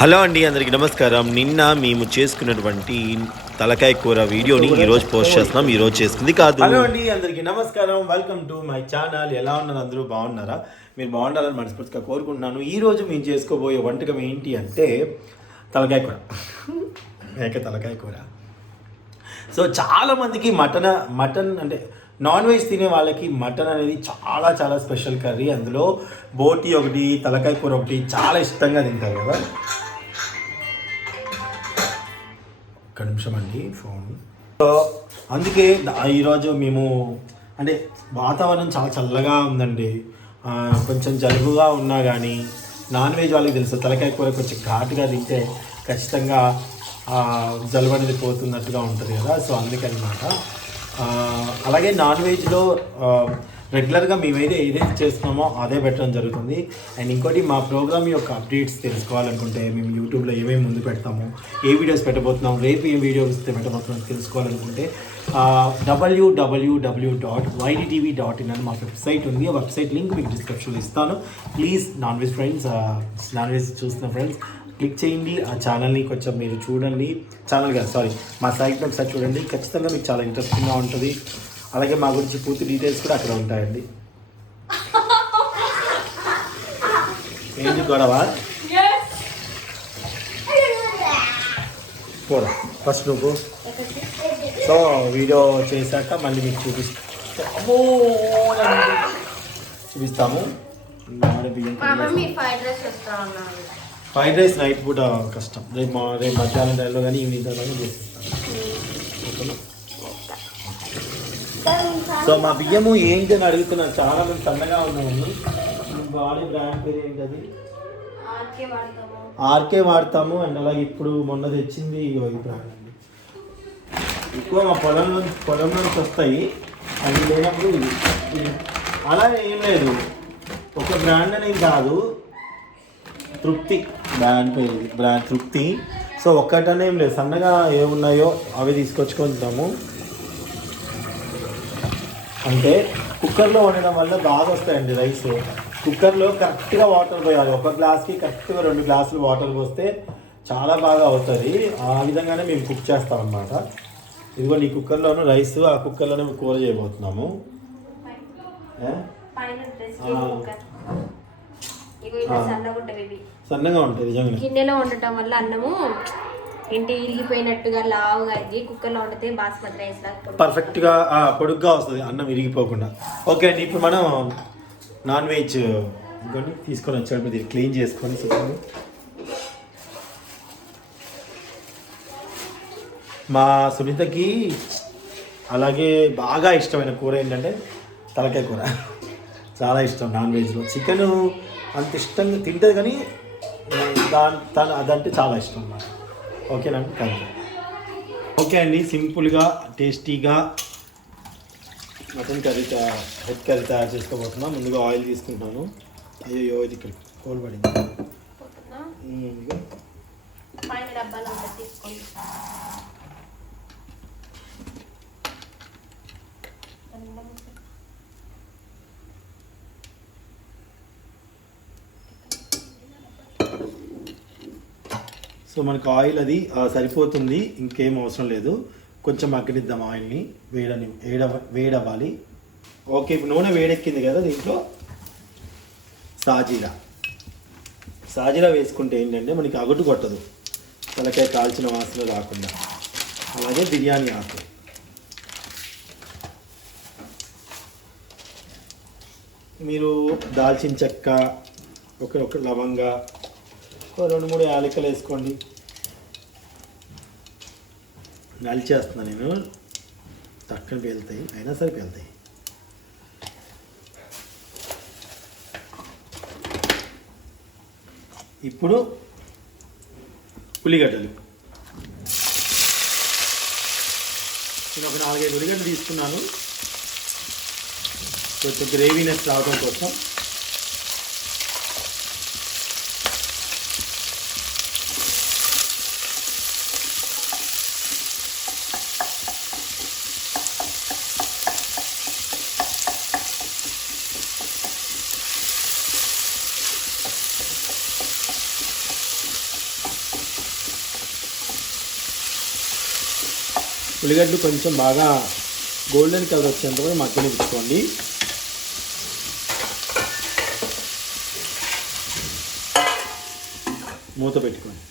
Hello అండి, అందరికీ నమస్కారం. నిన్న మేము చేసుకున్నటువంటి తలకాయ కూర వీడియోని ఈరోజు పోస్ట్ చేస్తున్నాం. ఈరోజు చేసుకుంది కాదు. హలో అండి, అందరికీ నమస్కారం. Welcome to my channel. ఎలా ఉన్నారు? అందరూ బాగున్నారా? మీరు బాగుండాలని మనస్ఫూర్తిగా కోరుకుంటున్నాను. ఈరోజు మేము చేసుకోబోయే వంటకం ఏంటి అంటే తలకాయ కూర, మేక తలకాయ కూర. సో చాలామందికి మటన్ అంటే నాన్ వెజ్ తినే వాళ్ళకి మటన్ అనేది చాలా చాలా స్పెషల్ కర్రీ. అందులో బోటి ఒకటి, తలకాయ కూర ఒకటి చాలా ఇష్టంగా తింటారు కదా. ఒక్క నిమిషం అండి, ఫోన్. సో అందుకే ఈరోజు మేము అంటే వాతావరణం చాలా చల్లగా ఉందండి. కొంచెం జలుబుగా ఉన్నా కానీ నాన్ వెజ్ వాళ్ళకి తెలుసు, తలకాయ కూర కొంచెం ఘాటుగా తింటే ఖచ్చితంగా జలుబు అనేది పోతున్నట్టుగా ఉంటుంది కదా. సో అందుకనమాట. అలాగే నాన్ వెజ్లో రెగ్యులర్గా మేమైతే ఏదైతే చేస్తున్నామో అదే పెట్టడం జరుగుతుంది. అండ్ ఇంకోటి, మా ప్రోగ్రామ్ యొక్క అప్డేట్స్ తెలుసుకోవాలనుకుంటే మేము యూట్యూబ్లో ఏమేమి ముందు పెడతాము, ఏ వీడియోస్ పెట్టబోతున్నాం, రేపు ఏం వీడియోస్ పెట్టబోతున్నాం తెలుసుకోవాలనుకుంటే www.ydtv.in అని మా వెబ్సైట్ ఉంది. ఆ వెబ్సైట్ లింక్ మీకు డిస్క్రిప్షన్లో ఇస్తాను. Please non veg friends, non veg చూస్తున్న ఫ్రెండ్స్ క్లిక్ చేయండి. ఆ ఛానల్ని కొంచెం మీరు చూడండి. మా సైట్ని ఒకసారి చూడండి. ఖచ్చితంగా మీకు చాలా ఇంట్రెస్టింగ్గా ఉంటుంది. అలాగే మా గురించి పూర్తి డీటెయిల్స్ కూడా అక్కడ ఉంటాయండి. ఏంటి గొడవ? పోరా ఫస్ట్ నువ్వు. సో వీడియో చేశాక మళ్ళీ మీకు చూపిస్తాము. ఫ్రైడ్ రైస్ నైట్ పూట కష్టం. రేపు మధ్యాహ్నం టైంలో కానీ ఈవినింగ్ టైంలో కానీ చేసిస్తాను. సో మా బియ్యము ఏంటి అని అడుగుతున్నాను. చాలా మంది సన్నగా ఉన్నాము. వాడే బ్రాండ్ పేరు ఏంటది? ఆర్కే వాడతాము. అండ్ అలాగే ఇప్పుడు మొన్న తెచ్చింది ఈ బ్రాండ్ అండి. ఎక్కువ మా పొలం నుంచి వస్తాయి. అవి లేనప్పుడు అలా ఏం లేదు, ఒక బ్రాండ్ అనేది కాదు, తృప్తి బ్రాండ్ పేరు, బ్రాండ్ తృప్తి. సో ఒక్కటనే ఏం లేదు, సన్నగా ఏమున్నాయో అవి తీసుకొచ్చుకుంటాము. అంటే కుక్కర్లో వండడం వల్ల బాగా వస్తాయండి రైస్. కుక్కర్లో కరెక్ట్గా వాటర్ పోయాలి. ఒక గ్లాస్కి కరెక్ట్గా 2 గ్లాసులు వాటర్ పోస్తే చాలా బాగా అవుతుంది. ఆ విధంగానే మేము కుక్ చేస్తాం అన్నమాట. ఇదిగోండి ఈ కుక్కర్లోనూ రైస్, ఆ కుక్కర్లోనే కూర చేయబోతున్నాము. సన్నగా ఉంటుంది నిజంగా. గిన్నెలో వండటం వల్ల అన్నము ఏంటి ఇరిగిపోయినట్టుగా లావుగా అయ్యి, కుక్కర్లో వండితే బాస్మతి రైస్ పర్ఫెక్ట్గా పొడుగ్గా వస్తుంది, అన్నం ఇరిగిపోకుండా. ఓకే అండి, ఇప్పుడు మనం నాన్ వెజ్ ఇంకొని తీసుకొని వచ్చాడు. మీరు క్లీన్ చేసుకొని మా సునీతకి అలాగే బాగా ఇష్టమైన కూర ఏంటంటే తలకాయ కూర. చాలా ఇష్టం నాన్ వెజ్లో. చికెన్ అంత ఇష్టంగా తింటుంది కానీ అదంటే చాలా ఇష్టం అన్నమాట. ఓకేనండి, థ్యాంక్ యూ. ఓకే అండి, సింపుల్గా టేస్టీగా మటన్ కర్రీ హెడ్ కర్రీ తయారు చేసుకోబోతున్నాం. ముందుగా ఆయిల్ తీసుకుంటాను. అయ్యో ఇది ఇక్కడ కోల్ పడింది. సో మనకు ఆయిల్ అది సరిపోతుంది, ఇంకేం అవసరం లేదు. కొంచెం మగ్గనిద్దాం ఆయిల్ని. వేడవ్వాలి. ఓకే, ఇప్పుడు నూనె వేడెక్కింది కదా, దీంట్లో సాజీరా వేసుకుంటే ఏంటంటే మనకి అగటు కొట్టదు, తలకాయ కాల్చిన వాసన రాకుండా. అలాగే బిర్యానీ ఆకు, మీరు దాల్చిన చెక్క, ఒక లవంగా, 2-3 యాలకులు వేసుకోండి. నలిచేస్తున్నాను నేను, తక్కువ పేలుతాయి, అయినా సరే పేలుతాయి. ఇప్పుడు ఉల్లిగడ్డలు, నేను ఒక 4-5 ఉల్లిగడ్డలు తీసుకున్నాను, కొంచెం గ్రేవీనెస్ రావడం కోసం. ఉల్లిగడ్డలు కొంచెం బాగా గోల్డెన్ కలర్ వచ్చేంత వరకు మగ్గనిచ్చుకోండి. మూత పెట్టుకోండి.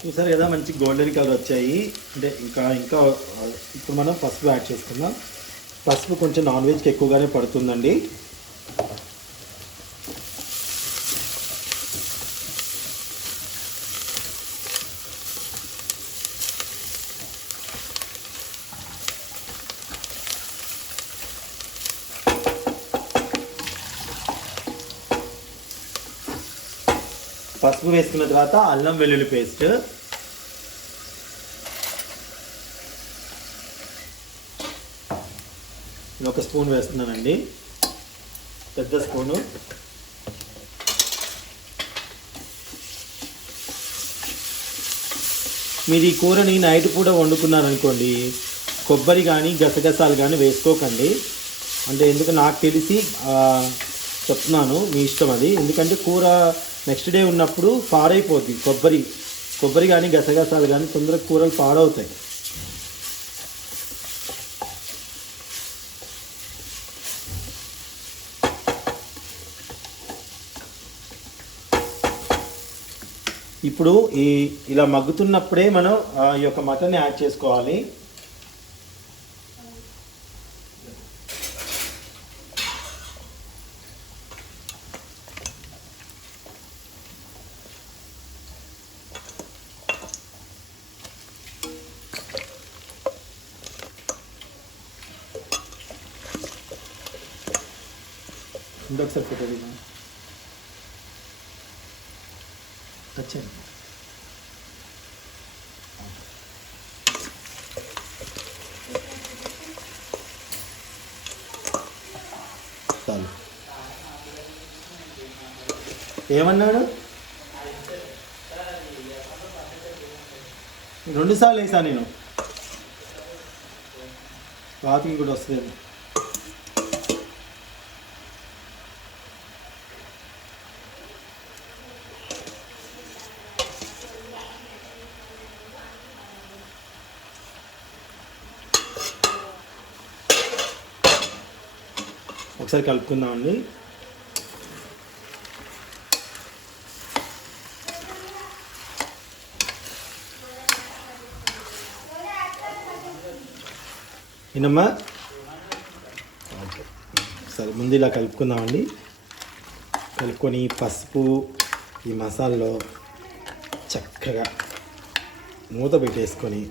చూసారు కదా మంచి గోల్డెన్ కలర్ వచ్చాయి. అంటే ఇంకా ఇప్పుడు మనం పసుపు యాడ్ చేసుకుందాం. పసుపు కొంచెం నాన్ వెజ్కి ఎక్కువగానే పడుతుందండి. పసుపు వేసుకున్న తర్వాత అల్లం వెల్లుల్లి పేస్ట్, ఒక స్పూన్ వేస్తున్నానండి, పెద్ద స్పూను. మీరు ఈ కూరని నైట్ పూట వండుకున్నారనుకోండి, కొబ్బరి కానీ గసగసాలు కానీ వేసుకోకండి. అంటే ఎందుకు నాకు తెలిసి చెప్తున్నాను, మీ ఇష్టం అది. ఎందుకంటే కూర నెక్స్ట్ డే ఉన్నప్పుడు పాడైపోద్ది. కొబ్బరి కానీ గసగసాలు కానీ తొందరగా కూరలు పాడవుతాయి. ఇప్పుడు ఇలా మగ్గుతున్నప్పుడే మనం ఈ యొక్క మటన్ యాడ్ చేసుకోవాలి. ఇంకొకసారి ఫోటో వచ్చాను. చాలు. ఏమన్నాడు? 2 సార్లు వేసా నేను. వాకింగ్ కూడా వస్తుంది. ఒకసారి కలుపుకుందామండి. ఏనమ్మా? ఓకే, సరే ముందు ఇలా కలుపుకుందామండి. కలుపుకొని పసుపు ఈ మసాలాలో చక్కగా మూత పెట్టేసుకొని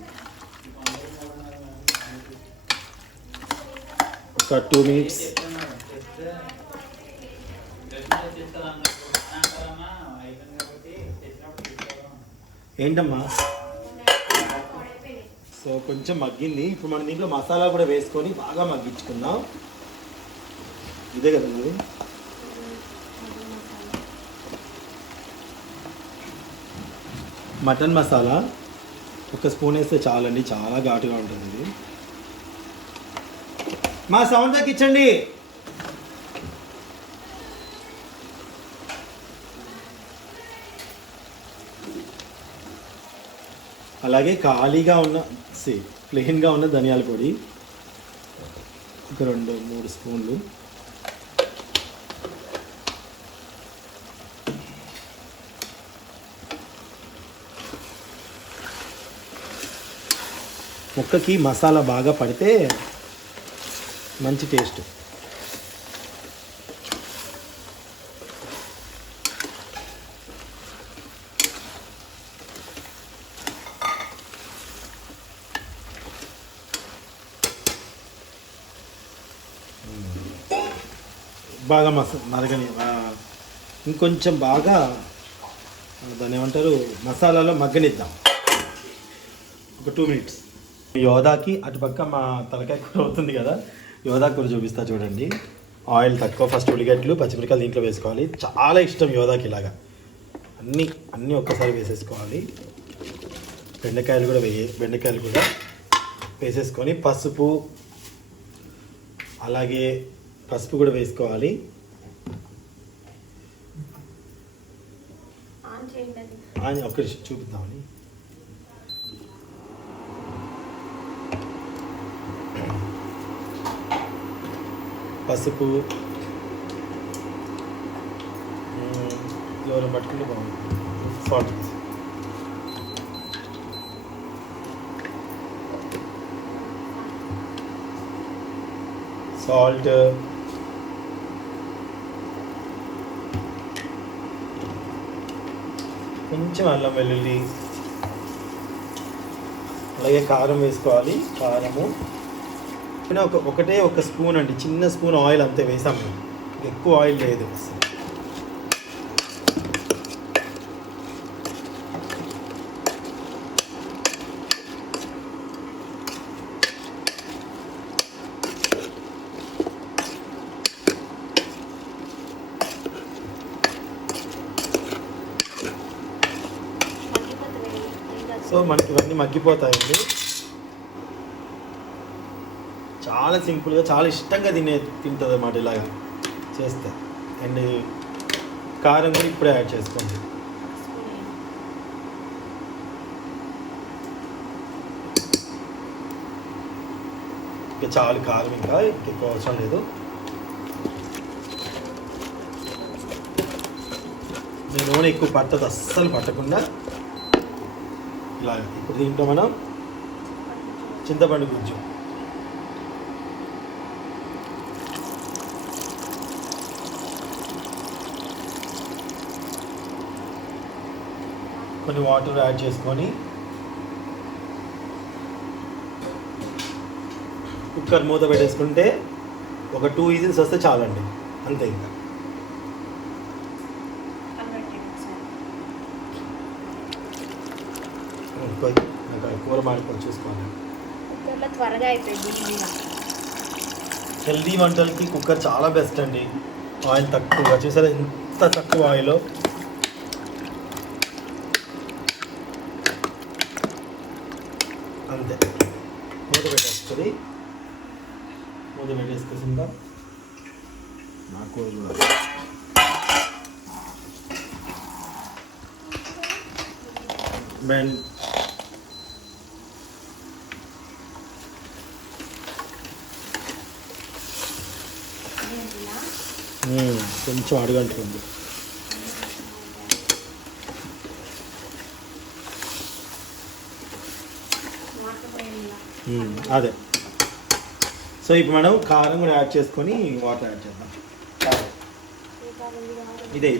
ఒక 2 మినిట్స్ ఏంటమ్మా. సో కొంచెం మగ్గింది. ఇప్పుడు మనం దీంట్లో మసాలా కూడా వేసుకొని బాగా మగ్గించుకుందాం. ఇదే కదండి, మటన్ మసాలా 1 స్పూన్ వేస్తే చాలండి, చాలా ఘాటుగా ఉంటుంది ఇది. మా సౌండ్ తగ్గించండి. అలాగే ఖాళీగా ఉన్న ప్లెయిన్గా ఉన్న ధనియాల పొడి ఒక 2-3 స్పూన్లు. ముక్కకి మసాలా బాగా పడితే మంచి టేస్ట్. బాగా మరగని ఇంకొంచెం బాగా దాన్ని ఏమంటారు మసాలాలో మగ్గనిద్దాం ఒక 2 మినిట్స్. యోధాకి అటుపక్క మా తలకాయ కూర అవుతుంది కదా, యోధా కూర చూపిస్తా చూడండి. ఆయిల్ తక్కువ, ఫస్ట్ ఉల్లిగడ్డలు పచ్చిమిరకాయలు దీంట్లో వేసుకోవాలి. చాలా ఇష్టం యోధాకి ఇలాగా అన్నీ ఒక్కసారి వేసేసుకోవాలి. బెండకాయలు కూడా వేసేసుకొని పసుపు కూడా వేసుకోవాలి. ఒక్క చూపిద్దామని పసుపు ఎవరు పట్టుకుంటే బాగుంది. సాల్ట్ కొంచెం అల్లం వెల్లుల్లి అలాగే కారం వేసుకోవాలి. కారము ఒక స్పూన్ అండి, చిన్న స్పూన్ ఆయిల్ అంతే వేసాం మేము, ఎక్కువ ఆయిల్ లేదు. సో మనకి ఇవన్నీ మగ్గిపోతాయండి. చాలా సింపుల్గా, చాలా ఇష్టంగా తింటుంది అన్నమాట ఇలాగా చేస్తే. అండ్ కారం కూడా ఇప్పుడే యాడ్ చేసుకోండి. ఇంకా చాలు కారం, ఇంకా ఎక్కువ అవసరం లేదు. నూనె ఎక్కువ పట్టదు, అస్సలు పట్టకుండా ఇలా. ఇప్పుడు దీంట్లో మనం చింతపండు గుజ్జు, కొన్ని వాటర్ యాడ్ చేసుకొని కుక్కర్ మూత పెట్టేసుకుంటే ఒక 2 విజిల్స్ వస్తే చాలండి, అంతే. ఇంకా కూర మాడిపోయి చూసుకోవాలి. త్వరగా అయిపోయింది. హెల్దీ వంటలకి కుక్కర్ చాలా బెస్ట్ అండి. ఆయిల్ తక్కువగా, చూసారా ఎంత తక్కువ ఆయిల్. అంతే, మూత పెట్టేస్తుంది. మూత పెట్టేసుకుందా నా కూర చూడాలి. కొంచెం అడుగంటుంది. అదే. సో ఇప్పుడు మనం కారం కూడా యాడ్ చేసుకొని వాటర్ యాడ్ చేద్దాం. ఇదే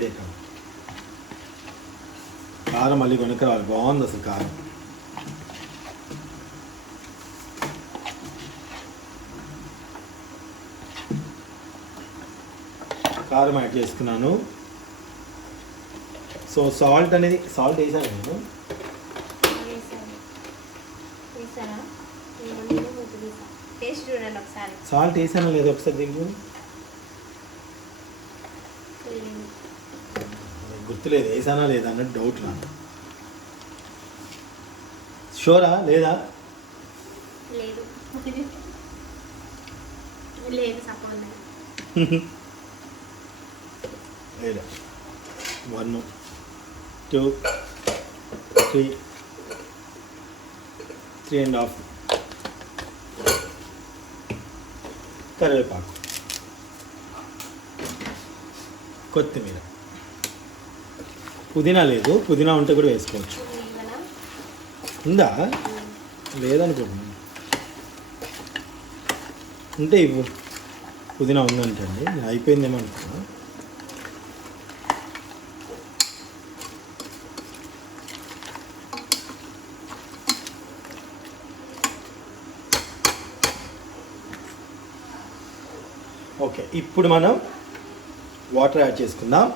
కారం మళ్ళీ కొనుక్క రావాలి. బాగుంది అసలు కారం. కారం యాడ్ చేసుకున్నాను. సో సాల్ట్ వేసాను నేను. సాల్ట్ వేసాను లేదా ఒకసారి దీంట్లో గుర్తులేదు, వేసానా లేదా అన్నట్టు డౌట్ నాకు. షూరా లేదా? లేదా 1 2 3 3.5 కరివేపాకు, కొత్తిమీర, పుదీనా లేదు, పుదీనా ఉంటే కూడా వేసుకోవచ్చు. ఉందా? లేదనుకుంటున్నాను. ఉంటే ఇవ్వు, పుదీనా ఉందంటండి. నేను అయిపోయిందేమో అనుకున్నా. ఓకే, ఇప్పుడు మనం వాటర్ యాడ్ చేసుకుందాం.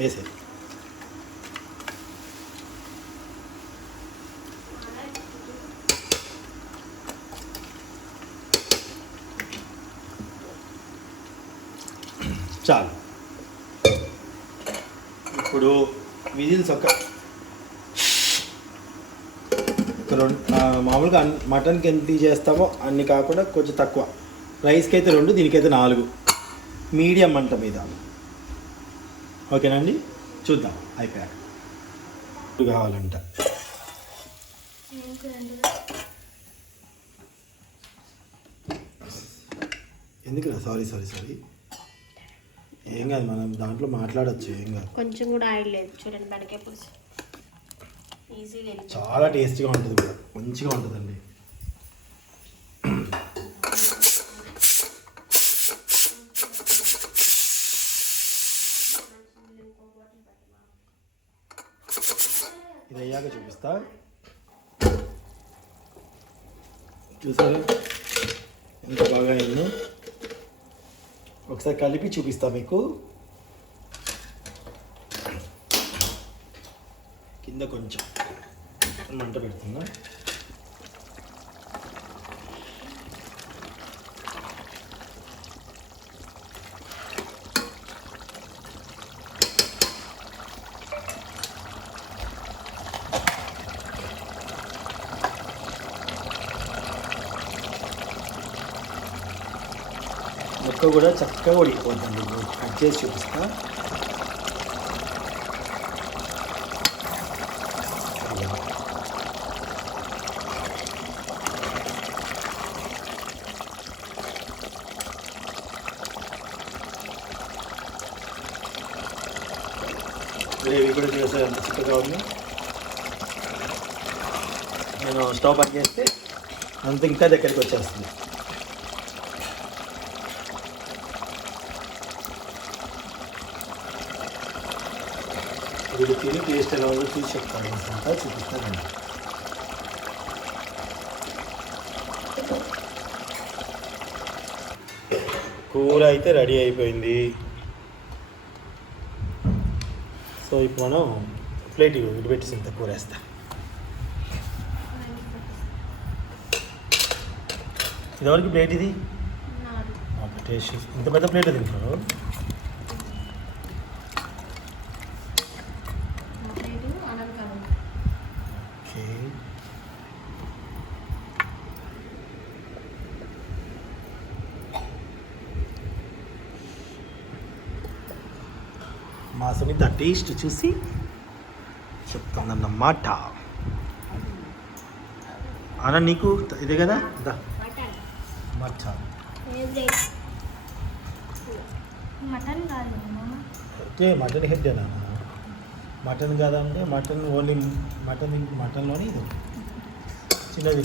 వేసే చాలు. ఇప్పుడు విజిల్స్ ఒక మామూలుగా మటన్కి ఎంత చేస్తామో అన్ని కాకుండా కొంచెం తక్కువ. రైస్కి అయితే 2, దీనికైతే 4 మీడియం మంట మీద. ఓకేనండి, చూద్దాం అయిపోయాక కావాలంట. ఎందుకురా సారీ ఏం కాదు, మనం దాంట్లో మాట్లాడచ్చు, ఏం కాదు. కొంచెం కూడా ఆయిల్ లేదు చూడండి, బెండకాయ పులుసు ఈజీగా చాలా టేస్టీగా ఉంటుంది కూడా, మంచిగా ఉంటుందండి. ఇది అయ్యాక చూపిస్తా. చూసారు ఎంత బాగా అయిందో, ఒకసారి కలిపి చూపిస్తా మీకు. కింద కొంచెం మంట పెడుతున్నా. ముక్క కూడా చక్కగా ఉడికిపోతుంది. కట్ చేసి చూపిస్తా. గ్రేవీ కూడా చేసే అంత చిక్కగా ఉంది. నేను స్టవ్ బంద్ చేస్తే అంత ఇంకా దగ్గరికి వచ్చేస్తుంది. వీళ్ళు తిని టేస్ట్ ఎలా ఉందో చూసి చెప్తాను అనమాట, చూపిస్తానండి. కూర అయితే రెడీ అయిపోయింది. సో ఇప్పుడు మనం ప్లేట్ ఇటు పెట్టి ఇంత కూర వేస్తా. ఇదివరకు ప్లేట్ ఇది టేస్ట్ ఇంత పెద్ద ప్లేట్ తింటారు. మా సునీత టేస్ట్ చూసి చెప్తానన్నమాట. అన్న నీకు ఇదే కదా మటన్ ఓకే, మటన్ హెడ్డేనా? మటన్ కాదంటే మటన్ ఓన్లీ మటన్లోని ఇది చిన్నది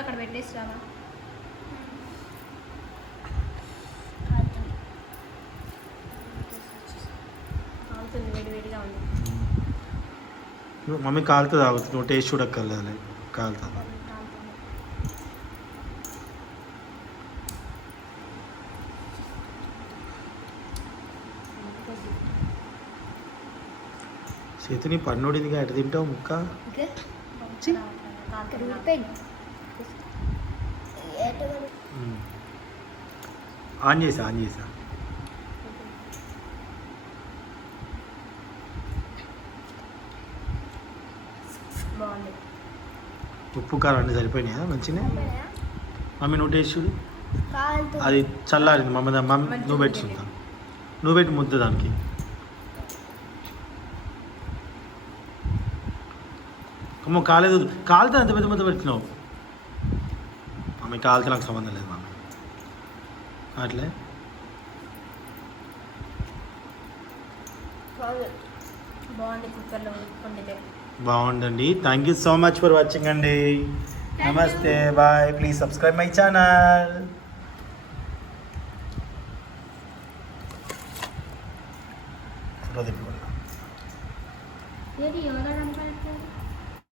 అక్కడ పెట్టేసి రావా. వేడివేడిగా ఉంది. మమ్మీ కాలుతుంది, ఆగుతుంది, నువ్వు టేస్ట్ చూడక్కర్లేదు, కాలుతుంది. చేతిని పన్నుడిందిగా ఎట తింటావు ముక్క. ఆన్ చేసా ఉప్పు కారం అన్నీ సరిపోయినాయా మంచిగా? మమ్మీ నువ్వు టేస్ట్ చూడు. అది చల్లారింది మమ్మీ నువ్వు పెట్టి చూద్దాం. నువ్వు పెట్టి ముద్ద దానికి. అమ్మ కాలేదు, కాలితే అంత పెద్ద ముద్ద పెట్టినావు మమ్మీ. కాలితే నాకు సంబంధం లేదు మమ్మీ. అట్లే బాగుందండి. Thank you so much for watching అండి. నమస్తే, bye. Please subscribe my channel. Photo తిప్పుకోండి.